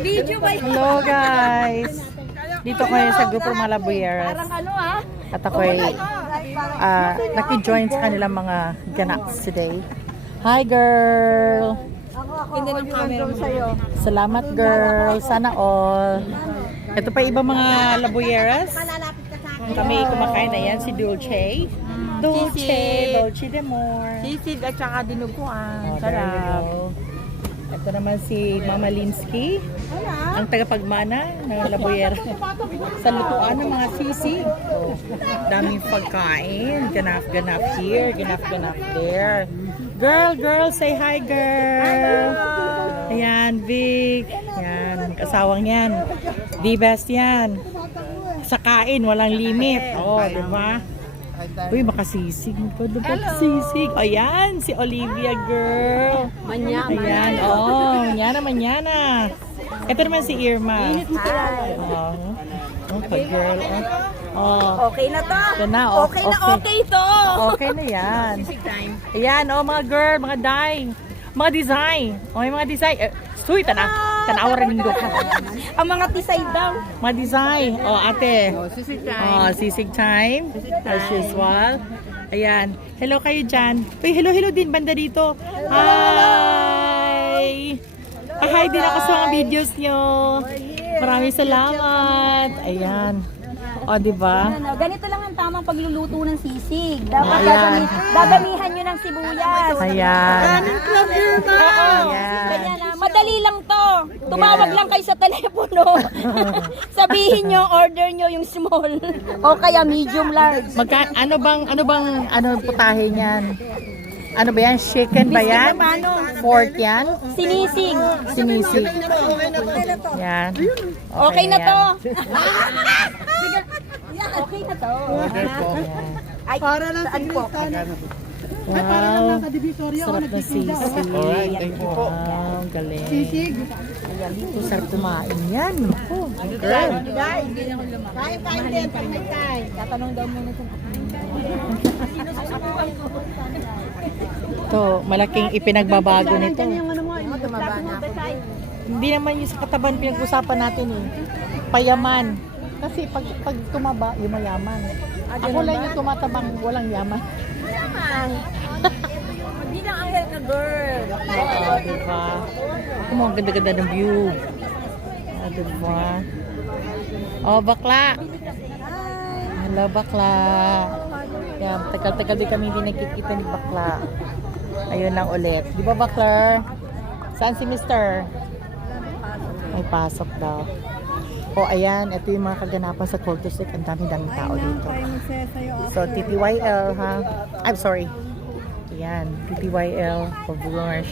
Video ba yun? Hello guys! Dito ko sa Grupo Malabuyeras. Parang ano ah? At ako ay naki-join sa kanilang mga ganaps today. Hi girl! Hindi ng camera mo sa'yo. Salamat girl! Sana all! Ito pa ibang mga labuyeras. Kami kumakain na yan, si Dulce. Dulce d'amor. Sisig at saka dinuguan. Oh, there you go. Ito naman si Mama Linsky, ang tagapagmana ng labuyera sa lutuan ng mga sisig. Oh, daming pagkain. Ganap-ganap here, ganap-ganap there. Girl, say hi girl. Ayan, Vic. Ayan, kasawang yan. The best yan. Sa kain, walang limit. Oh, di ba? Uy, makasisig. Makasisig. Ayan, si Olivia girl. Ayan, oh, manyana. Ito naman si Irma. Oh, okay girl. Oh. Okay na to. Ito na, Okay to. Okay na yan. Ayan, oh, mga girl, mga mga design. Oh, yung mga design. Suy, tanawa rin yung doon. Ang mga tisay daw. Mga design. Oh, ate. Oh, sisig time. As usual. Ayan. Hello kayo dyan. Uy, hello din. Banda dito. Hi! Hi din ako sa mga videos nyo. Maraming salamat. Ayan. O, diba? Ganito lang ang tamang pagluluto ng sisig. Dapat dadamihan nyo ng sibuyas. Ayan. Ganyan na. Madali lang to. Tumawag lang kayo sa telepono. Sabihin nyo, order nyo yung small. O kaya medium large. Ano bang putahe niyan? Ano ba yan? Chicken ba yan? Pork yan? Sinisig. Sinisig. Yan. Okay na to. Okay na to. Ay, para lang saan po? Wow. Sarap na sisig. Wow, galing. Sisig. Ayan, dito sarap kumain yan. Oh, girl. Kain din. Pag may kain. Tatanong daw muna sa Ito, malaking ipinagbabago nito. tumaba na ako. Hindi naman yung sa katawan pinag-usapan natin eh. Payaman. Kasi pag tumaba, yung mayaman. Ako lang yung tumatabang walang yaman. Hindi lang ang health na girl. Oo, diba? Ito mo, ang ganda-ganda ng view. Diba? Oh, bakla. Hello, bakla. Yan, tagal-tagal din kami hindi nakikita ni bakla. Ayun lang ulit. Di ba, bakla? Saan si Mister? May pasok daw. O, ayan. Ito yung mga kaganapan sa Cultus Lake. Ang dami-daming tao dito. So, TTYL, ha? I'm sorry. Ayan. TTYL for Blush.